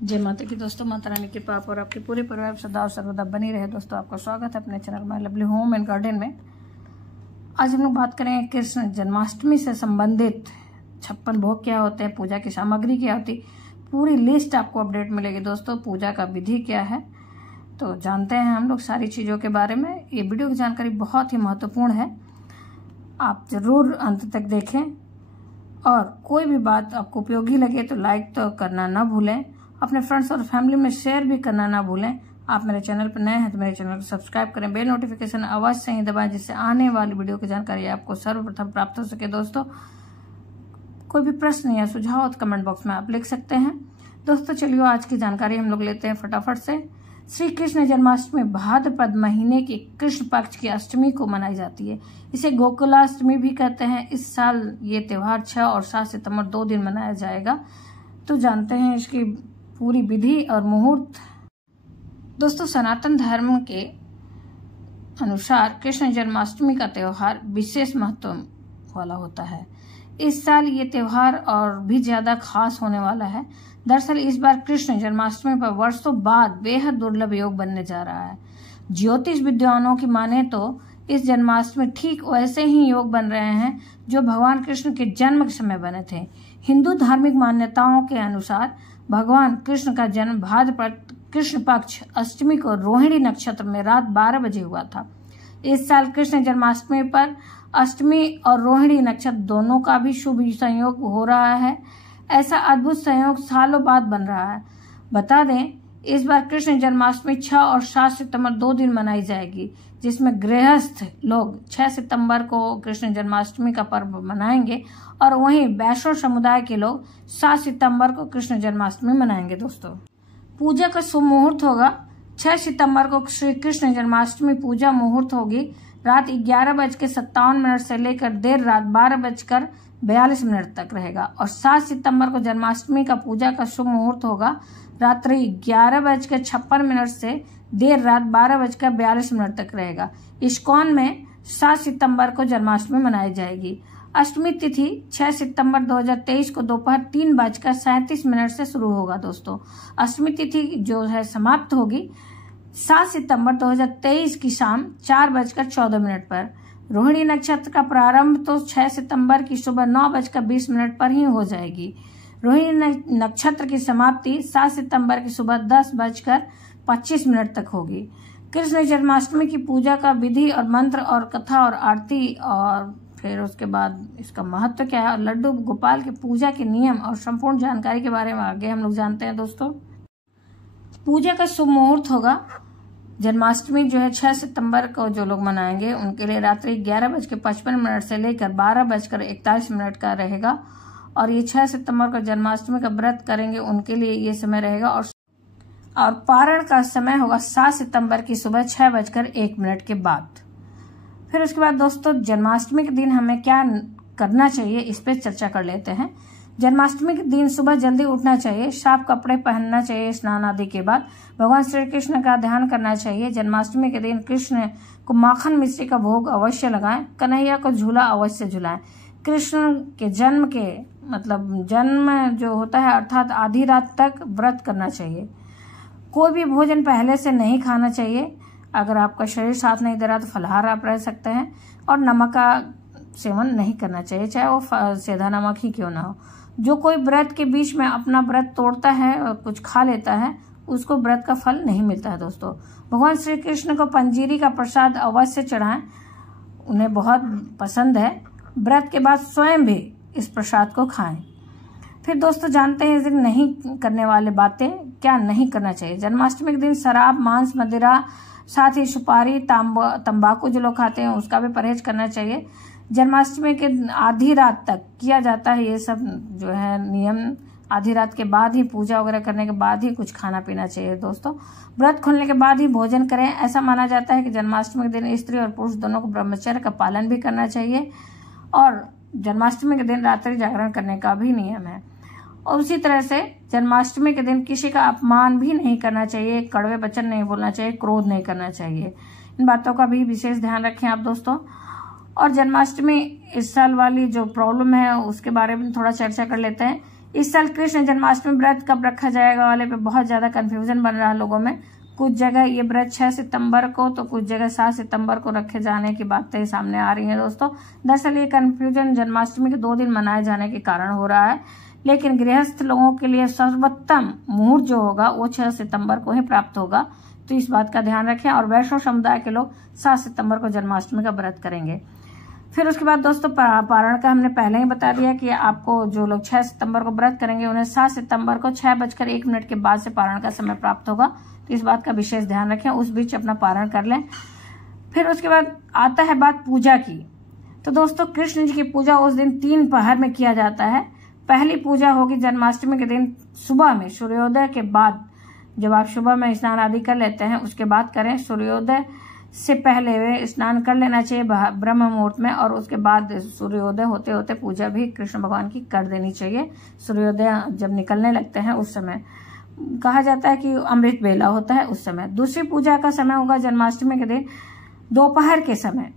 जय माता की दोस्तों, माता रानी की पाप और आपके पूरे परिवार सदा और सर्वदा बनी रहे। दोस्तों आपका स्वागत है अपने channel my lovely home and garden में। आज हम लोग बात करेंगे कृष्ण जन्माष्टमी से संबंधित 56 भोग क्या होते हैं, पूजा की सामग्री क्या होती, पूरी लिस्ट आपको अपडेट मिलेगी। दोस्तों पूजा का विधि क्या है तो जानते हैं हम लोग सारी चीज़ों के बारे में। ये वीडियो की जानकारी बहुत ही महत्वपूर्ण है, आप जरूर अंत तक देखें और कोई भी बात आपको उपयोगी लगे तो लाइक तो करना ना भूलें, अपने फ्रेंड्स और फैमिली में शेयर भी करना ना भूलें। आप मेरे चैनल पर नए हैं तो मेरे चैनल को सब्सक्राइब करें, बेल नोटिफिकेशन अवश्य से ही दबाएं जिससे आने वाली वीडियो की जानकारी आपको सर्वप्रथम प्राप्त हो सके। दोस्तों कोई भी प्रश्न या सुझाव तो कमेंट बॉक्स में आप लिख सकते हैं। दोस्तों चलिए आज की जानकारी हम लोग लेते हैं फटाफट से। श्री कृष्ण जन्माष्टमी भाद्रपद महीने की कृष्ण पक्ष की अष्टमी को मनाई जाती है। इसे गोकुलाष्टमी भी कहते हैं। इस साल ये त्योहार 6 और 7 सितंबर 2 दिन मनाया जाएगा। तो जानते हैं इसकी पूरी विधि और मुहूर्त। दोस्तों सनातन धर्म के अनुसार कृष्ण जन्माष्टमी का त्योहार विशेष महत्व वाला होता है। इस साल ये त्योहार और भी ज्यादा खास होने वाला है। दरअसल इस बार कृष्ण जन्माष्टमी पर वर्षों बाद बेहद दुर्लभ योग बनने जा रहा है। ज्योतिष विद्वानों की माने तो इस जन्माष्टमी ठीक वैसे ही योग बन रहे हैं जो भगवान कृष्ण के जन्म के समय बने थे। हिंदू धार्मिक मान्यताओं के अनुसार भगवान कृष्ण का जन्म भाद्रपद कृष्ण पक्ष अष्टमी को रोहिणी नक्षत्र में रात 12 बजे हुआ था। इस साल कृष्ण जन्माष्टमी पर अष्टमी और रोहिणी नक्षत्र दोनों का भी शुभ संयोग हो रहा है। ऐसा अद्भुत संयोग सालों बाद बन रहा है। बता दें इस बार कृष्ण जन्माष्टमी 6 और 7 सितंबर 2 दिन मनाई जाएगी, जिसमें गृहस्थ लोग 6 सितंबर को कृष्ण जन्माष्टमी का पर्व मनाएंगे और वहीं वैष्णव समुदाय के लोग 7 सितंबर को कृष्ण जन्माष्टमी मनाएंगे। दोस्तों पूजा का शुभ मुहूर्त होगा 6 सितंबर को श्री कृष्ण जन्माष्टमी पूजा मुहूर्त होगी रात 11:57 से लेकर देर रात 12:42 तक रहेगा और 7 सितंबर को जन्माष्टमी का पूजा का शुभ मुहूर्त होगा रात्रि 11:56 से देर रात 12:42 तक रहेगा। इस्कॉन में 7 सितंबर को जन्माष्टमी मनाई जाएगी। अष्टमी तिथि 6 सितंबर 2023 को दोपहर 3:37 से शुरू होगा। दोस्तों अष्टमी तिथि जो है समाप्त होगी 7 सितंबर 2023 की शाम 4:14 पर। रोहिणी नक्षत्र का प्रारंभ तो 6 सितंबर की सुबह 9:20 पर ही हो जाएगी। रोहिणी नक्षत्र की समाप्ति 7 सितंबर की सुबह 10:25 तक होगी। कृष्ण जन्माष्टमी की पूजा का विधि और मंत्र और कथा और आरती और फिर उसके बाद इसका महत्व क्या है और लड्डू गोपाल की पूजा के नियम और संपूर्ण जानकारी के बारे में आगे हम लोग जानते हैं। दोस्तों पूजा का शुभ मुहूर्त होगा जन्माष्टमी जो है 6 सितंबर को जो लोग मनाएंगे उनके लिए रात्रि 11:55 से लेकर 12:41 का रहेगा और ये 6 सितंबर को जन्माष्टमी का व्रत करेंगे उनके लिए ये समय रहेगा और पारण का समय होगा 7 सितंबर की सुबह 6:01 के बाद। फिर उसके बाद दोस्तों जन्माष्टमी के दिन हमें क्या करना चाहिए इस पे चर्चा कर लेते हैं। जन्माष्टमी के दिन सुबह जल्दी उठना चाहिए, साफ कपड़े पहनना चाहिए, स्नान आदि के बाद भगवान श्री कृष्ण का ध्यान करना चाहिए। जन्माष्टमी के दिन कृष्ण को माखन मिश्री का भोग अवश्य लगाएं, कन्हैया को झूला अवश्य झुलाएं। कृष्ण के जन्म के मतलब जन्म जो होता है अर्थात आधी रात तक व्रत करना चाहिए। कोई भी भोजन पहले से नहीं खाना चाहिए। अगर आपका शरीर साथ नहीं दे रहा तो फलाहार आप रह सकते हैं और नमक का सेवन नहीं करना चाहिए, चाहे वो सीधा नमक ही क्यों ना हो। जो कोई व्रत के बीच में अपना व्रत तोड़ता है और कुछ खा लेता है उसको व्रत का फल नहीं मिलता है। दोस्तों भगवान श्री कृष्ण को पंजीरी का प्रसाद अवश्य चढ़ाएं, उन्हें बहुत पसंद है। व्रत के बाद स्वयं भी इस प्रसाद को खाएं। फिर दोस्तों जानते हैं इस दिन नहीं करने वाले बातें क्या नहीं करना चाहिए। जन्माष्टमी के दिन शराब, मांस, मदिरा, साथ ही सुपारी, तंबाकू जो लोग खाते हैं उसका भी परहेज करना चाहिए। जन्माष्टमी के आधी रात तक किया जाता है ये सब जो है नियम। आधी रात के बाद ही पूजा वगैरह करने के बाद ही कुछ खाना पीना चाहिए। दोस्तों व्रत खोलने के बाद ही भोजन करें। ऐसा माना जाता है कि जन्माष्टमी के दिन स्त्री और पुरुष दोनों को ब्रह्मचर्य का पालन भी करना चाहिए और जन्माष्टमी के दिन रात्रि जागरण करने का भी नियम है। और उसी तरह से जन्माष्टमी के दिन किसी का अपमान भी नहीं करना चाहिए, कड़वे वचन नहीं बोलना चाहिए, क्रोध नहीं करना चाहिए। इन बातों का भी विशेष ध्यान रखें आप दोस्तों। और जन्माष्टमी इस साल वाली जो प्रॉब्लम है उसके बारे में थोड़ा चर्चा कर लेते हैं। इस साल कृष्ण जन्माष्टमी व्रत कब रखा जाएगा वाले पे बहुत ज्यादा कंफ्यूजन बन रहा है लोगों में। कुछ जगह ये व्रत 6 सितंबर को तो कुछ जगह 7 सितंबर को रखे जाने की बातें सामने आ रही हैं दोस्तों। दरअसल ये कंफ्यूजन जन्माष्टमी के 2 दिन मनाए जाने के कारण हो रहा है, लेकिन गृहस्थ लोगों के लिए सर्वोत्तम मुहूर्त जो होगा वो 6 सितंबर को ही प्राप्त होगा, तो इस बात का ध्यान रखें। और वैष्णव समुदाय के लोग 7 सितंबर को जन्माष्टमी का व्रत करेंगे। फिर उसके बाद दोस्तों पारण का हमने पहले ही बता दिया कि आपको जो लोग 6 सितंबर को व्रत करेंगे उन्हें 7 सितंबर को 6:01 के बाद से पारण का समय प्राप्त होगा, तो इस बात का विशेष ध्यान रखें, उस बीच अपना पारण कर लें। फिर उसके बाद आता है बात पूजा की। तो दोस्तों कृष्ण जी की पूजा उस दिन 3 पहर में किया जाता है। पहली पूजा होगी जन्माष्टमी के दिन सुबह में, सूर्योदय के बाद। जब आप सुबह में स्नान आदि कर लेते हैं उसके बाद करें। सूर्योदय से पहले वे स्नान कर लेना चाहिए ब्रह्म मुहूर्त में, और उसके बाद सूर्योदय होते होते पूजा भी कृष्ण भगवान की कर देनी चाहिए। सूर्योदय जब निकलने लगते हैं उस समय कहा जाता है कि अमृत बेला होता है उस समय। दूसरी पूजा का समय होगा जन्माष्टमी के दिन दोपहर के समय।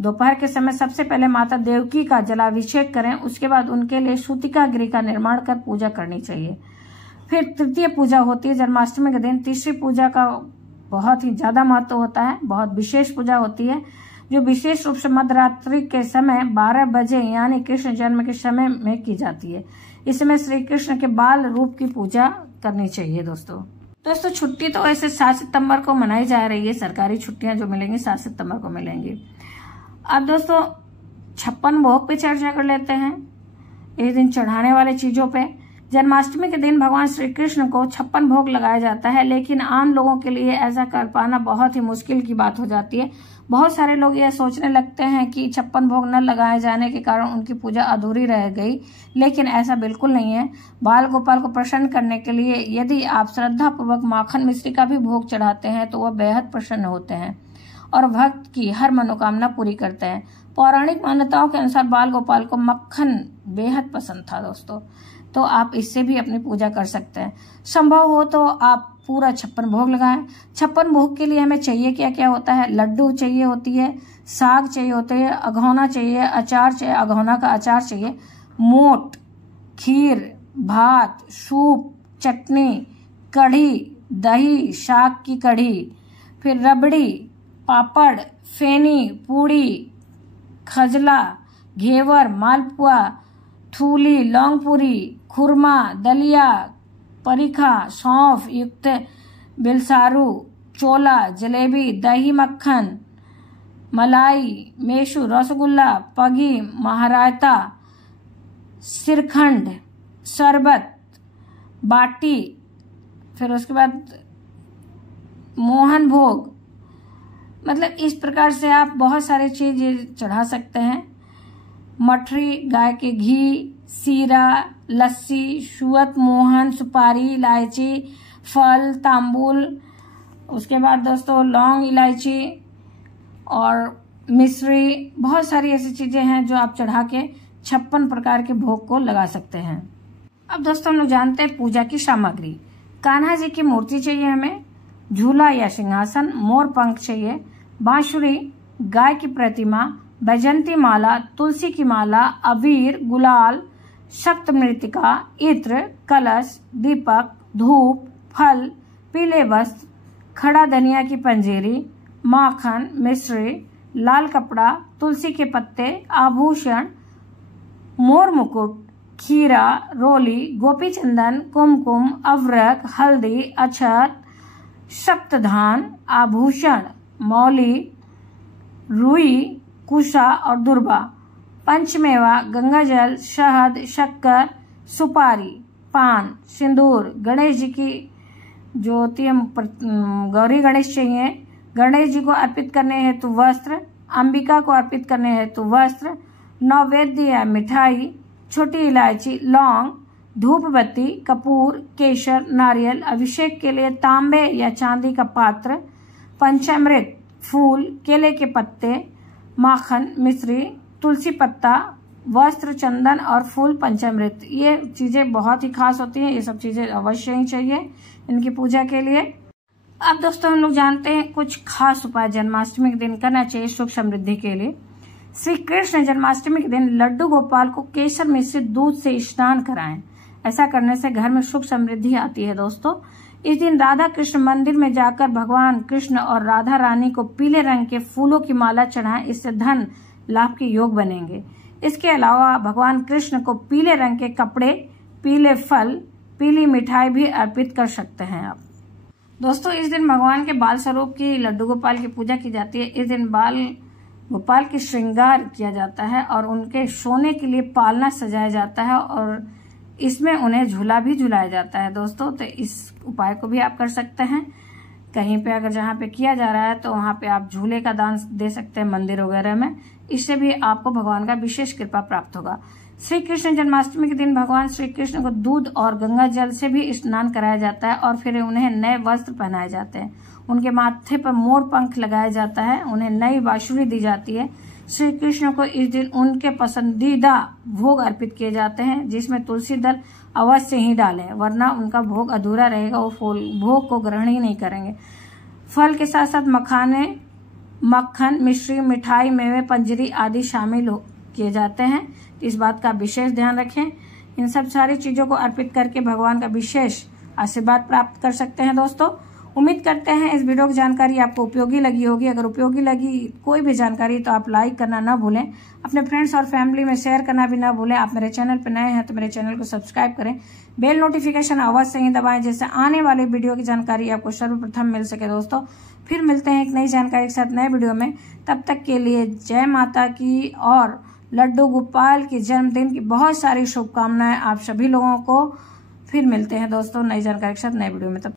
दोपहर के समय सबसे पहले माता देवकी का जलाभिषेक करें, उसके बाद उनके लिए सूतिका गृह का निर्माण कर पूजा करनी चाहिए। फिर तृतीय पूजा होती है जन्माष्टमी के दिन। तीसरी पूजा का बहुत ही ज्यादा महत्व होता है, बहुत विशेष पूजा होती है, जो विशेष रूप से मध्यरात्रि के समय 12 बजे यानी कृष्ण जन्म के समय में की जाती है। इसमें श्री कृष्ण के बाल रूप की पूजा करनी चाहिए। दोस्तों छुट्टी तो ऐसे 7 सितंबर को मनाई जा रही है, सरकारी छुट्टियां जो मिलेंगी 7 सितंबर को मिलेंगी। अब दोस्तों 56 भोग पे चर्चा कर लेते हैं, इस दिन चढ़ाने वाले चीजों पे। जन्माष्टमी के दिन भगवान श्री कृष्ण को 56 भोग लगाया जाता है, लेकिन आम लोगों के लिए ऐसा कर पाना बहुत ही मुश्किल की बात हो जाती है। बहुत सारे लोग यह सोचने लगते हैं कि 56 भोग न लगाए जाने के कारण उनकी पूजा अधूरी रह गई, लेकिन ऐसा बिल्कुल नहीं है। बाल गोपाल को प्रसन्न करने के लिए यदि आप श्रद्धा पूर्वक माखन मिश्री का भी भोग चढ़ाते हैं तो वह बेहद प्रसन्न होते हैं और भक्त की हर मनोकामना पूरी करते हैं। पौराणिक मान्यताओं के अनुसार बाल गोपाल को मक्खन बेहद पसंद था दोस्तों, तो आप इससे भी अपनी पूजा कर सकते हैं। संभव हो तो आप पूरा 56 भोग लगाएं। 56 भोग के लिए हमें चाहिए क्या क्या होता है? लड्डू चाहिए होती है, साग चाहिए होते हैं, अघौना चाहिए, अचार चाहिए, अघौना का अचार चाहिए, मोट, खीर, भात, सूप, चटनी, कढ़ी, दही, शाक की कढ़ी, फिर रबड़ी, पापड़, फेनी, पूड़ी, खजला, घेवर, मालपुआ, थूली, लौंगपुरी, खुरमा, दलिया, परिखा, सौंफ युक्त बिलसारू, चोला, जलेबी, दही मक्खन, मलाई, मेशू, रसगुल्ला, पगी, महारायता, सिरखंड, शरबत, बाटी, फिर उसके बाद मोहन भोग, मतलब इस प्रकार से आप बहुत सारी चीज चढ़ा सकते हैं। मठरी, गाय के घी, सीरा, लस्सी, शुअत, मोहन, सुपारी, इलायची, फल, तांबुल, उसके बाद दोस्तों लौंग, इलायची और मिश्री, बहुत सारी ऐसी चीजें हैं जो आप चढ़ा के 56 प्रकार के भोग को लगा सकते हैं। अब दोस्तों हम लोग जानते हैं पूजा की सामग्री। कान्हा जी की मूर्ति चाहिए हमें, झूला या सिंहासन, मोर पंख चाहिए, बांसुरी, गाय की प्रतिमा, बैजंती माला, तुलसी की माला, अबीर, गुलाल, सप्तमृतिका, इत्र, कलश, दीपक, धूप, फल, पीले वस्त्र, खड़ा धनिया की पंजेरी, माखन, मिश्री, लाल कपड़ा, तुलसी के पत्ते, आभूषण, मोर मुकुट, खीरा, रोली, गोपी चंदन, कुमकुम, अवरक, हल्दी, अक्षत, सप्तधान, आभूषण, मौली, रुई, कुशा और दुर्बा, पंचमेवा, गंगाजल, शहद, शक्कर, सुपारी, पान, सिंदूर, गणेश जी की जो होती है गौरी गणेश चाहिए, गणेश जी को अर्पित करने हेतु वस्त्र, अंबिका को अर्पित करने हेतु वस्त्र, नैवेद्य या मिठाई, छोटी इलायची, लौंग, धूप बत्ती, कपूर, केसर, नारियल, अभिषेक के लिए तांबे या चांदी का पात्र, पंचामृत, फूल, केले के पत्ते, माखन, मिश्री, तुलसी पत्ता, वस्त्र, चंदन और फूल, पंचामृत। ये चीजें बहुत ही खास होती हैं, ये सब चीजें अवश्य ही चाहिए इनकी पूजा के लिए। अब दोस्तों हम लोग जानते हैं कुछ खास उपाय जन्माष्टमी के दिन करना चाहिए सुख समृद्धि के लिए। श्री कृष्ण जन्माष्टमी के दिन लड्डू गोपाल को केसर मिश्रित दूध से स्नान कराएं। ऐसा करने से घर में सुख समृद्धि आती है दोस्तों। इस दिन राधा कृष्ण मंदिर में जाकर भगवान कृष्ण और राधा रानी को पीले रंग के फूलों की माला चढ़ाएं, इससे धन लाभ के योग बनेंगे। इसके अलावा भगवान कृष्ण को पीले रंग के कपड़े, पीले फल, पीली मिठाई भी अर्पित कर सकते हैं आप। दोस्तों इस दिन भगवान के बाल स्वरूप की लड्डू गोपाल की पूजा की जाती है। इस दिन बाल गोपाल की श्रृंगार किया जाता है और उनके सोने के लिए पालना सजाया जाता है और इसमें उन्हें झूला भी झुलाया जाता है दोस्तों। तो इस उपाय को भी आप कर सकते हैं। कहीं पे अगर जहाँ पे किया जा रहा है तो वहाँ पे आप झूले का दान दे सकते हैं मंदिर वगैरह में। इससे भी आपको भगवान का विशेष कृपा प्राप्त होगा। श्री कृष्ण जन्माष्टमी के दिन भगवान श्री कृष्ण को दूध और गंगा जल से भी स्नान कराया जाता है और फिर उन्हें नए वस्त्र पहनाए जाते हैं। उनके माथे पर मोर पंख लगाया जाता है, उन्हें नई बांसुरी दी जाती है। श्री कृष्ण को इस दिन उनके पसंदीदा भोग अर्पित किए जाते हैं, जिसमें तुलसी दल अवश्य ही डालें, वरना उनका भोग अधूरा रहेगा, वो भोग को ग्रहण ही नहीं करेंगे। फल के साथ साथ मखाने, मक्खन, मिश्री, मिठाई, मेवे, पंजरी आदि शामिल किए जाते हैं। इस बात का विशेष ध्यान रखें। इन सब सारी चीजों को अर्पित करके भगवान का विशेष आशीर्वाद प्राप्त कर सकते हैं दोस्तों। उम्मीद करते हैं इस वीडियो की जानकारी आपको उपयोगी लगी होगी। अगर उपयोगी लगी कोई भी जानकारी तो आप लाइक करना ना भूलें, अपने फ्रेंड्स और फैमिली में शेयर करना भी ना भूलें। आप मेरे चैनल पर नए हैं तो मेरे चैनल को सब्सक्राइब करें, बेल नोटिफिकेशन अवश्य ही दबाएं, जिससे आने वाले वीडियो की जानकारी आपको सर्वप्रथम मिल सके दोस्तों। फिर मिलते हैं एक नई जानकारी के साथ नए वीडियो में। तब तक के लिए जय माता की और लड्डू गोपाल के जन्मदिन की बहुत सारी शुभकामनाएं आप सभी लोगों को। फिर मिलते हैं दोस्तों नई जानकारी के साथ नए वीडियो में। तब